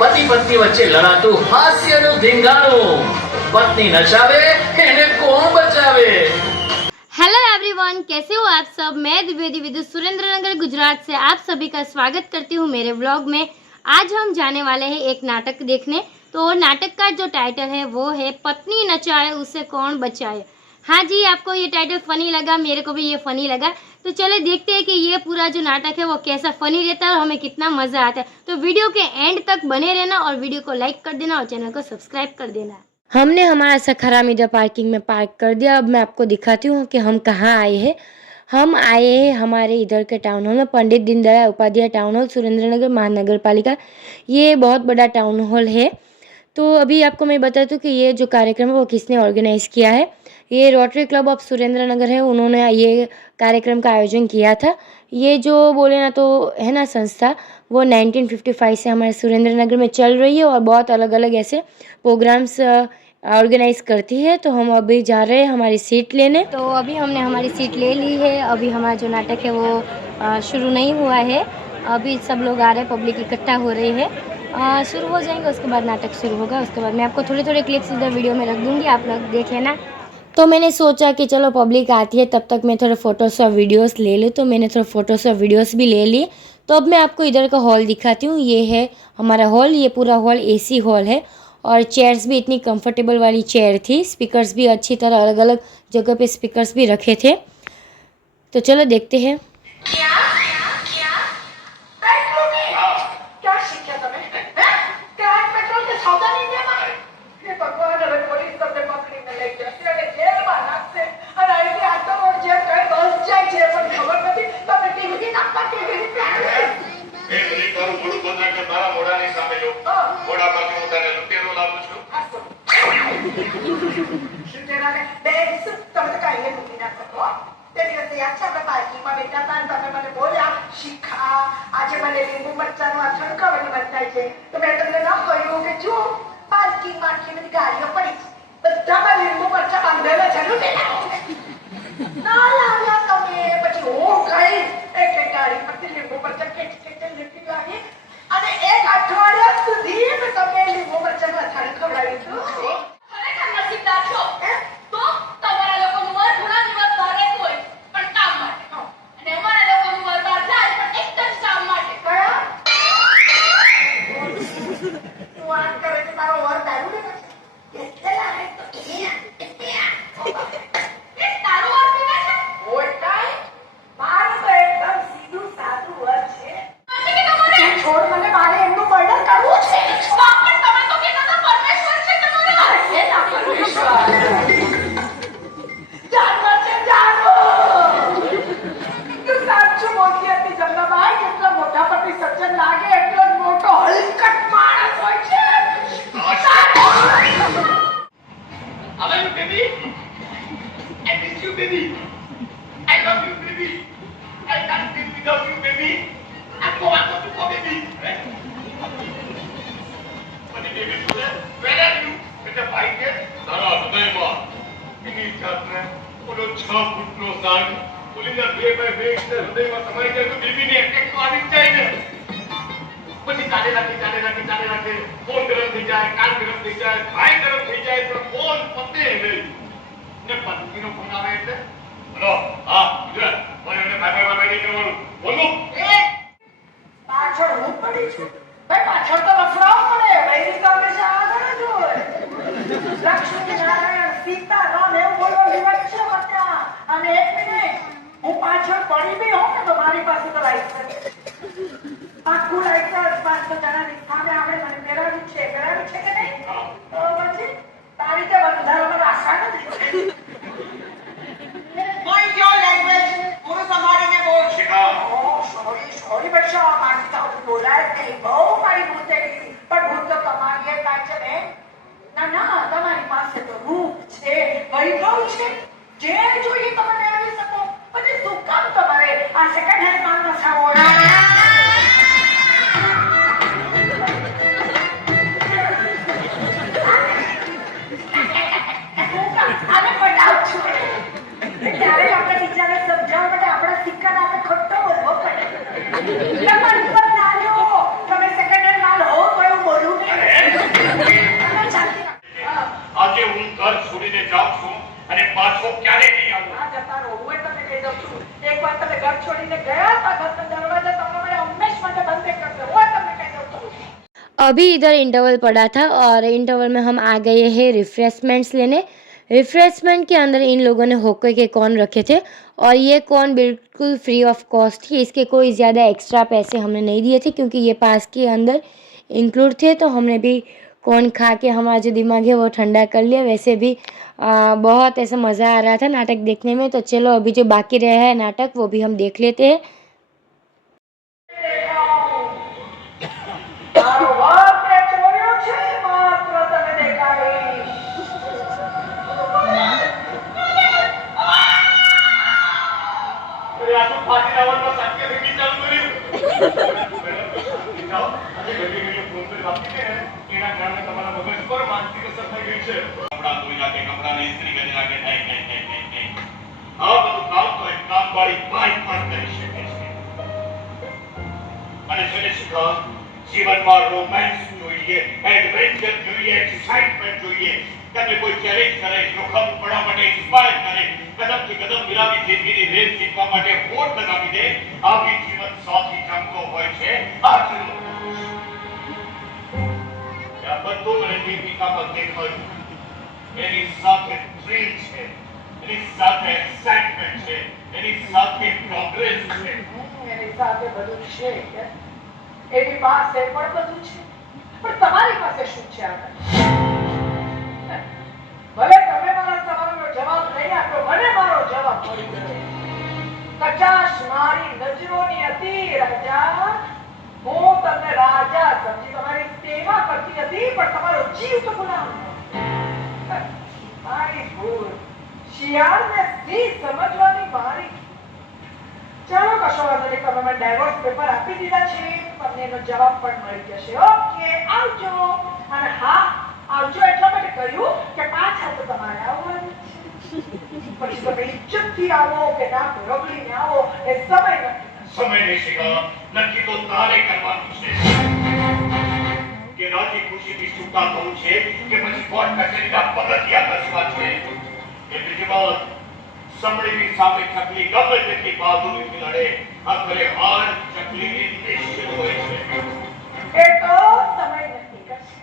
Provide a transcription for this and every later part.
પતિ પત્ની વચ્ચે લડાતું હાસ્યનું ધીંગાણું, પત્ની नचावे એને કોણ બચાવે। हेलो एवरीवन, कैसे हो आप सब। मैं द्विवेदी विदुत सुरेंद्रनगर गुजरात से आप सभी का स्वागत करती हूँ मेरे व्लॉग में। आज हम जाने वाले हैं एक नाटक देखने। तो नाटक का जो टाइटल है वो है पत्नी नचाए उसे कौन बचाए। हाँ जी, आपको ये टाइटल फ़नी लगा, मेरे को भी ये फ़नी लगा। तो चले देखते हैं कि ये पूरा जो नाटक है वो कैसा फ़नी रहता है और हमें कितना मज़ा आता है। तो वीडियो के एंड तक बने रहना और वीडियो को लाइक कर देना और चैनल को सब्सक्राइब कर देना। हमने हमारा सखराम इधर पार्किंग में पार्क कर दिया। अब मैं आपको दिखाती हूँ कि हम कहाँ आए हैं। हम आए हैं हमारे इधर के टाउन हॉल में, पंडित दीनदयाल उपाध्याय टाउन हॉल, सुरेंद्रनगर महानगर पालिका। ये बहुत बड़ा टाउन हॉल है। तो अभी आपको मैं बता दूँ कि ये जो कार्यक्रम है वो किसने ऑर्गेनाइज़ किया है। ये रोटरी क्लब ऑफ सुरेंद्रनगर है, उन्होंने ये कार्यक्रम का आयोजन किया था। ये जो बोले ना तो है ना संस्था, वो 1955 से हमारे सुरेंद्रनगर में चल रही है और बहुत अलग अलग ऐसे प्रोग्राम्स ऑर्गेनाइज करती है। तो हम अभी जा रहे हैं हमारी सीट लेने। तो अभी हमने हमारी सीट ले ली है। अभी हमारा जो नाटक है वो शुरू नहीं हुआ है। अभी सब लोग आ रहे हैं, पब्लिक इकट्ठा हो रही है। शुरू हो जाएंगे, उसके बाद नाटक शुरू होगा। उसके बाद मैं आपको थोड़े थोड़े क्लिप्स इधर वीडियो में रख दूँगी, आप लोग देख लेना। तो मैंने सोचा कि चलो पब्लिक आती है तब तक मैं थोड़े फ़ोटोज़ और वीडियोस ले लूँ। तो मैंने थोड़े फ़ोटोज़ और वीडियोस भी ले लिए। तो अब मैं आपको इधर का हॉल दिखाती हूँ। ये है हमारा हॉल। ये पूरा हॉल एसी हॉल है और चेयर्स भी इतनी कंफर्टेबल वाली चेयर थी। स्पीकर्स भी अच्छी तरह अलग अलग जगह पे स्पीकर्स भी रखे थे। तो चलो देखते हैं। તમે સેકન્ડ હેન્ડ માલ હો તો એવું બોલવું अभी इधर इंटरवल पड़ा था और इंटरवल में हम आ गए हैं रिफ्रेशमेंट्स लेने। रिफ्रेशमेंट के अंदर इन लोगों ने होके के कॉर्न रखे थे और ये कॉर्न बिल्कुल फ्री ऑफ कॉस्ट थी। इसके कोई ज़्यादा एक्स्ट्रा पैसे हमने नहीं दिए थे क्योंकि ये पास के अंदर इंक्लूड थे। तो हमने भी कॉर्न खा के हमारा जो दिमाग है वो ठंडा कर लिया। वैसे भी बहुत ऐसा मज़ा आ रहा था नाटक देखने में। तो चलो अभी जो बाकी रहा है नाटक वो भी हम देख लेते हैं। જીવનમાં રોમાન્સ જોઈએ, એડવેન્ચર જોઈએ, એક્સાઇટમેન્ટ જોઈએ, તમને કોઈ ચેલેન્જ કરે, જોખમ ઉપાડવા માટે ઇન્સ્પાયર કરે, કદમથી કદમ મિલાવી જિંદગીની રેસ જીતવા માટે વોટ લગાવી દે, આવી જીવન સાથી ચાંગતો હોય છે આ જીવન. આ બધું મને દીપિકામાં દેખાયું. એની સાથે થ્રિલ છે, એની સાથે એક્સાઇટમેન્ટ છે, એની સાથે પ્રોગ્રેસ છે. એની સાથે બધું છે કે એની પાસે પણ બધું છે, પણ તમારી પાસે શું છે? ભલે તમે મારા સવાલનો જવાબ નહીં આપ્યો, મને મારો જવાબ મળી ગયો. કચાશ મારી નજરોની હતી રાજા, હું તમને રાજા સમજી તમારી સેવા કરતી હતી, પણ તમારો જીવ તો ગુલામ. મારી ભૂલ, શિયાળને સી સમજવાની મારી. ચાલો કશો વાંધો નહીં, તમે મને ડાયવોર્સ પેપર આપી દીધા છે, તમને એનો જવાબ પણ મળી જશે. ઓકે, આવજો. અને હા, આવજો એટલા માટે કહ્યું કે પાછા તો તમારે આવવાનું છે. પછી તમે ઇજ્જતથી આવો કે નાક રગડીને આવો એ સમય નક્કી કરશે. સમય નિશિકા નક્કી તો તારે કરવાનું છે કે રાજી ખુશીથી છૂટા થવું છે કે પછી કોર્ટ કચેરીના પગથિયા કસવા છે. એ બીજી વાત, સમડીની સામે ચકલી ગમે તેટલી બહાદુરીથી લડે, આખરે હાર ચકલીની નિશ્ચિત હોય છે. એ તો સમય નક્કી કરશે.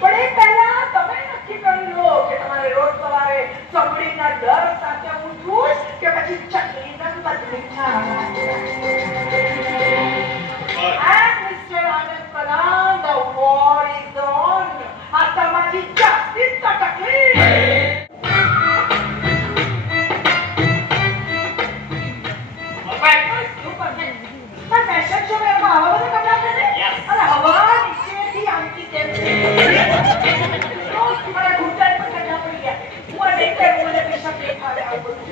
પણ એ પહેલા તમે નક્કી કરી લો કે તમારે રોજ સવારે સમડીના ડર સાથે ઉઠવું કે પછી ચકલીના મતમીઠા. And Mr. Anand Pradhan, the war is on. આ તમારી justice તો તકલીફ. ફેશન શો માં આવા બધા કપડા પહેરે અને હવા નીચેથી આમથી તેમ રોજ મારા ઘૂંટણ પર કડા પડી ગયા. હું આ દેખ કે મને પેશાબ દેખાડે આ બધું.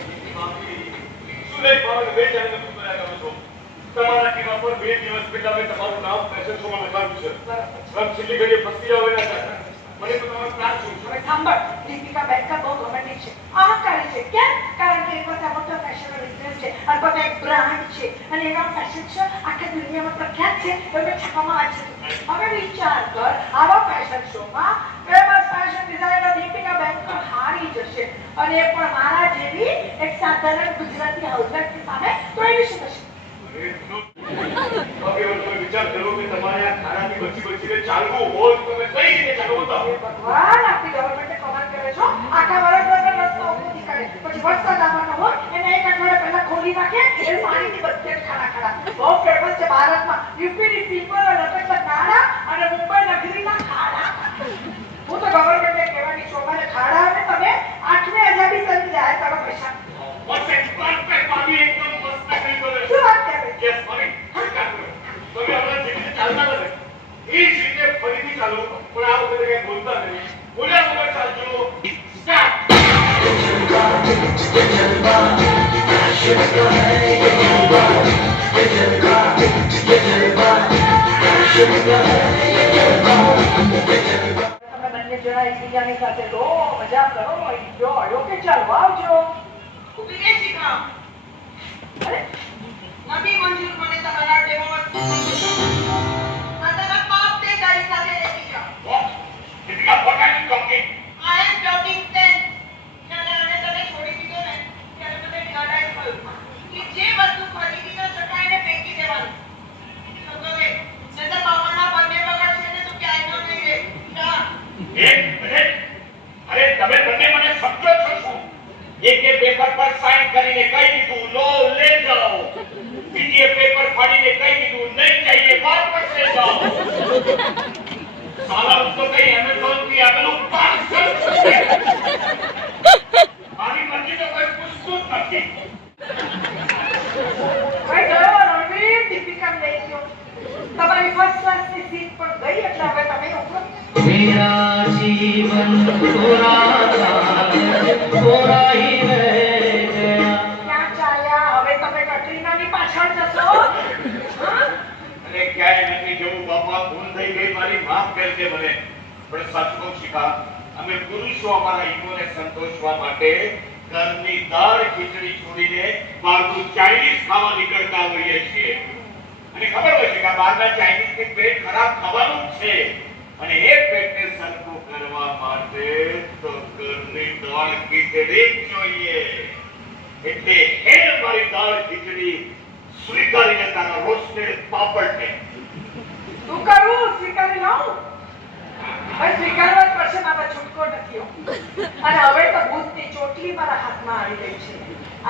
સુલે ભાવ બે જણ ને પૂછ્યા કરું છું. તમારા ટીમ પર 2 દિવસ પહેલા મેં તમારું નામ ફેશન શો માં લખાવ્યું છે. રમ છેલ્લી ઘડીએ ફસી જાવ એના મને તો તમારો પ્લાન શું છે? સાંભળ, દીપિકા બેનકા બહુ રોમેન્ટિક છે, અહંકારી છે. કેમ? કારણ કે એ પોતા મોટો ફેશન બિઝનેસ છે અને પોતા એક બ્રાન્ડ છે અને એના ફેશન શો આખા દુનિયામાં પ્રખ્યાત છે. એમને છાપવામાં આવે છે. હવે વિચાર કર, આવા ફેશન શોમાં ફેમસ ફેશન ડિઝાઇનર દીપિકા બેનકા હારી જશે અને એ પણ મારા જેવી એક સાધારણ ગુજરાતી હાઉસવાઈફની સામે, તો એની શું થશે? વિચાર કરો કે તમારે આ ખાનાથી બચીને ચાલવું હોય તો તમે કઈ રીતે ચાલો બતાવો? ભગવાન, આપણી ગવર્મેન્ટે કમાલ કરે છો. આખા વર્ષભરના રસ્તા ઊંધી કાઢે, પછી વરસાદ આવવાનો હોય એને એક અઠવાડિયા પહેલા ખોલી નાખે, એ પાણીથી બધે ખાડા ખાડા. બહુ ફેમસ છે ભારતમાં યુપીની પીપલ લટકતા નાળા અને મુંબઈ નગરીના ખાડા. હું તો ગવર્મેન્ટે કહેવાની છું, અમારે ખાડા અને તમે 8મી આઝાદી કરી જાય તારો પૈસા. પરફેક્ટ પામી એકદમ મસ્ત કરી દો. શું વાત કરે? યસ મમ્મી, તમે આપણા જે રીતે ચાલતા હતા એ જ રીતે ફરીથી ચાલો, પણ આ વખતે કઈ બોલતા નહીં. બોલ્યા વગર ચાલજો. સ્ટાર્ટ. તમે બંને જણા એકબીજાની સાથે લો, મજા કરો, એન્જોય. ઓકે, ચાલો આવજો. વિદેશીકા અરે નથી મંજૂર મને તમારા ડિવોર્સ. આ તારા બાપ તે તારી સાથે રહેતી જા. What? Deepika, what are you talking? I am talking sense. જ્યારે આને તને છોડી દીધો ને ત્યારે મને રિયલાઇઝ થયું કે જે વસ્તુ ખરીદી ન શકાય એને ફેંકી દેવાનું. સમજો ને નહીતર બાવાના બંને બગડશે ને તો ક્યારે साला उसको कहीं अमेज़न की आवेલું પાર્સલ છે મારી મરજી તો કોઈ પૂછતું જ નથી ભાઈ ગયો રણવીર દીપિકા લઈ ગયો તમારી ફર્સ્ટ ક્લાસની સીટ પણ ગઈ એટલે હવે તમે ઉપરો मेरा जीवन कोरा कोरा ही रह गया ક્યાં ચાલ્યા હવે તમે કટરીનાની પાછળ જશો હા અરે ક્યાંય નથી જવું બાપા ભૂલ થઈ ગઈ મારી માફ કરજે મને પણ સાચું શીખા અમે પુરુષો અમારા ઈગોને સંતોષવા માટે ઘરની દાળ ખીચડી છોડીને બહારનું ચાઇનીઝ ખાવા નીકળતા હોઈએ છીએ અને ખબર હોય છે કે આ બહારના ચાઇનીઝથી પેટ ખરાબ થવાનું જ છે અને એ પેટને સરખું કરવા માટે તો ઘરની દાળ ખીચડી જ જોઈએ એટલે હે મારી દાળ ખીચડી સ્વીકારીને તારા રોસ્ટેડ પાપડને તું કરું સ્વીકારી લઉં ભાઈ સ્વીકારવા જ પડશે મારા છૂટકો નથી અને હવે તો ભૂતની ચોટલી મારા હાથમાં આવી ગઈ છે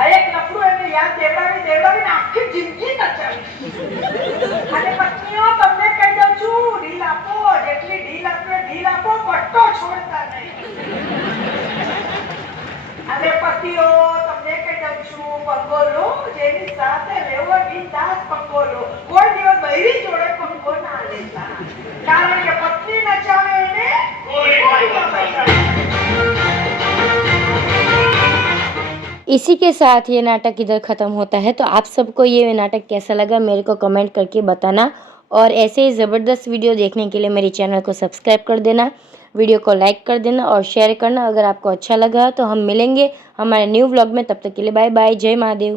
આ એક લફડું એમને યાદ દેવડાવીને આખી જિંદગી નચાવી અને પત્નીઓ તમને કહી દઉં છું ઢીલ આપો જેટલી ઢીલ આપો પટ્ટો છોડતા નહીં અને પતિઓ તમને કહી દઉં છું પંગો લો જેની સાથે લેવો બિંદાસ પંગો લો કોઈ દિવસ બૈરી જોડે પંગો ના લેતા કારણ કે પત્ની નચાવે એને કોઈ કોઈ કોઈ ન બચાવે. इसी के साथ ये नाटक इधर ख़त्म होता है। तो आप सबको ये नाटक कैसा लगा मेरे को कमेंट करके बताना और ऐसे ही ज़बरदस्त वीडियो देखने के लिए मेरी चैनल को सब्सक्राइब कर देना, वीडियो को लाइक कर देना और शेयर करना अगर आपको अच्छा लगा। तो हम मिलेंगे हमारे न्यू व्लॉग में, तब तक के लिए बाय बाय, जय महादेव।